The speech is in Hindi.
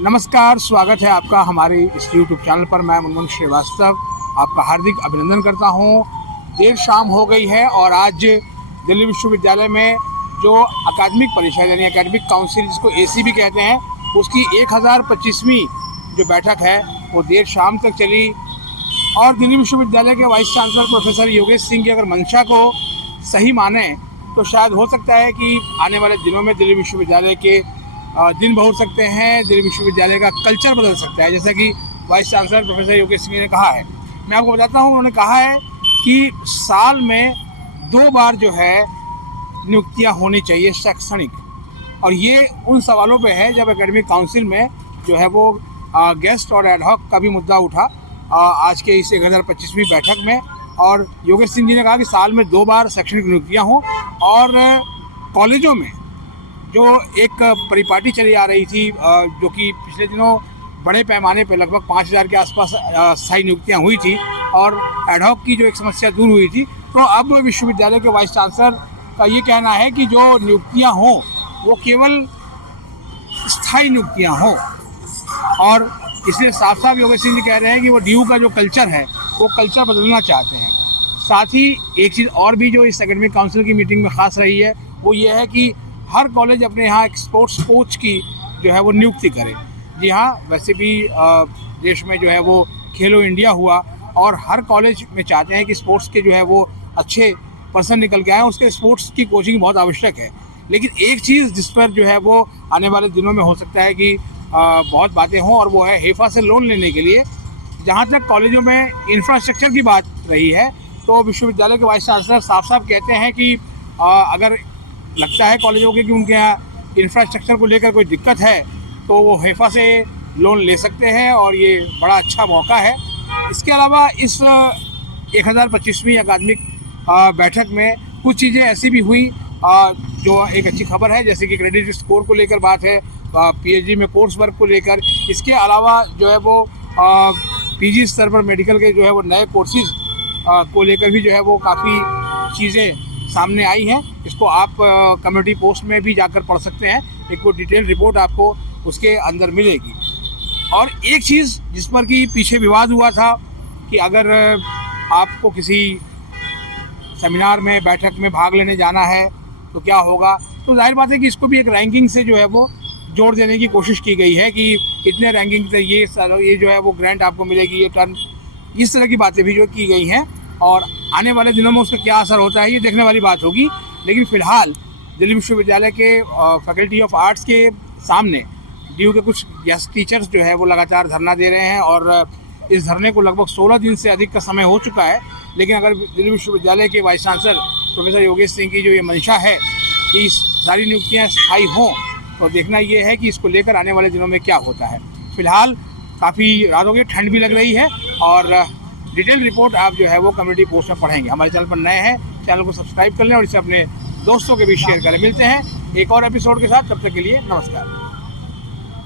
नमस्कार, स्वागत है आपका हमारे इस यूट्यूब चैनल पर। मैं मुनमुन श्रीवास्तव आपका हार्दिक अभिनंदन करता हूं। देर शाम हो गई है और आज दिल्ली विश्वविद्यालय में जो अकादमिक परिषद यानी एकेडमिक काउंसिल जिसको एसी भी कहते हैं, उसकी 1025वीं जो बैठक है वो देर शाम तक चली। और दिल्ली विश्वविद्यालय के vice chancellor professor Yogesh Singh की अगर मंशा को सही माने तो शायद हो सकता है कि आने वाले दिनों में दिल्ली विश्वविद्यालय के दिन बहुर सकते हैं, दिल्ली विश्वविद्यालय का कल्चर बदल सकता है, जैसा कि vice chancellor professor Yogesh Singh ने कहा है। मैं आपको बताता हूँ, उन्होंने कहा है कि साल में 2 बार जो है नियुक्तियाँ होनी चाहिए शैक्षणिक, और ये उन सवालों पे है जब एकेडमिक काउंसिल में जो है वो गेस्ट और एडहॉक का भी मुद्दा उठा आज के इस 1025वीं बैठक में। और योगेश सिंह जी ने कहा कि साल में 2 बार शैक्षणिक नियुक्तियाँ हों, और कॉलेजों में जो एक परिपाटी चली आ रही थी जो कि पिछले दिनों बड़े पैमाने पर लगभग 5000 के आसपास स्थायी नियुक्तियाँ हुई थी और एडहॉक की जो एक समस्या दूर हुई थी, तो अब विश्वविद्यालय के वाइस चांसलर का ये कहना है कि जो नियुक्तियाँ हों वो केवल स्थायी नियुक्तियाँ हों। और इसलिए साफ साफ योगेश सिंह जी कह रहे हैं कि वो डीयू का जो कल्चर है वो कल्चर बदलना चाहते हैं। साथ ही एक चीज़ और भी जो इस एकेडमिक काउंसिल की मीटिंग में ख़ास रही है वो ये है कि हर कॉलेज अपने यहाँ एक स्पोर्ट्स कोच की जो है वो नियुक्ति करे। जी हाँ, वैसे भी देश में जो है वो खेलो इंडिया हुआ और हर कॉलेज में चाहते हैं कि स्पोर्ट्स के जो है वो अच्छे पर्सन निकल के आए, उसके स्पोर्ट्स की कोचिंग बहुत आवश्यक है। लेकिन एक चीज़ जिस पर जो है वो आने वाले दिनों में हो सकता है कि बहुत बातें हों, और वो है हेफा से लोन लेने के लिए। जहाँ तक कॉलेजों में इंफ्रास्ट्रक्चर की बात रही है तो विश्वविद्यालय के वाइस चांसलर साफ साफ कहते हैं कि अगर लगता है कॉलेजों के कि उनके यहाँ इंफ्रास्ट्रक्चर को लेकर कोई दिक्कत है तो वो हेफा से लोन ले सकते हैं, और ये बड़ा अच्छा मौका है। इसके अलावा इस 1025वीं अकादमिक बैठक में कुछ चीज़ें ऐसी भी हुई जो एक अच्छी खबर है, जैसे कि क्रेडिट स्कोर को लेकर बात है, पीएचडी में कोर्स वर्क को लेकर। इसके अलावा जो है वो पीजी स्तर पर मेडिकल के जो है वो नए कोर्सेज को लेकर भी जो है वो काफ़ी चीज़ें सामने आई हैं। इसको आप कम्युनिटी पोस्ट में भी जाकर पढ़ सकते हैं, एक वो डिटेल रिपोर्ट आपको उसके अंदर मिलेगी। और एक चीज़ जिस पर कि पीछे विवाद हुआ था कि अगर आपको किसी सेमिनार में बैठक में भाग लेने जाना है तो क्या होगा, तो जाहिर बात है कि इसको भी एक रैंकिंग से जो है वो जोड़ देने की कोशिश की गई है कि इतने रैंकिंग से ये जो है वो ग्रांट आपको मिलेगी, ये टर्न, इस तरह की बातें भी जो की गई हैं। और आने वाले दिनों में उसका क्या असर होता है ये देखने वाली बात होगी। लेकिन फ़िलहाल दिल्ली विश्वविद्यालय के फैकल्टी ऑफ आर्ट्स के सामने डीयू के कुछ गेस्ट टीचर्स जो है वो लगातार धरना दे रहे हैं, और इस धरने को लगभग 16 दिन से अधिक का समय हो चुका है। लेकिन अगर दिल्ली विश्वविद्यालय के vice chancellor professor Yogesh Singh की जो ये मंशा है कि सारी नियुक्तियाँ स्थायी हों, तो देखना ये है कि इसको लेकर आने वाले दिनों में क्या होता है। फ़िलहाल काफ़ी रातों की ठंड भी लग रही है, और डिटेल रिपोर्ट आप जो है वो कम्युनिटी पोस्ट में पढ़ेंगे। हमारे चैनल पर नए हैं, चैनल को सब्सक्राइब कर लें और इसे अपने दोस्तों के बीच शेयर करें। मिलते हैं एक और एपिसोड के साथ, तब तक के लिए नमस्कार।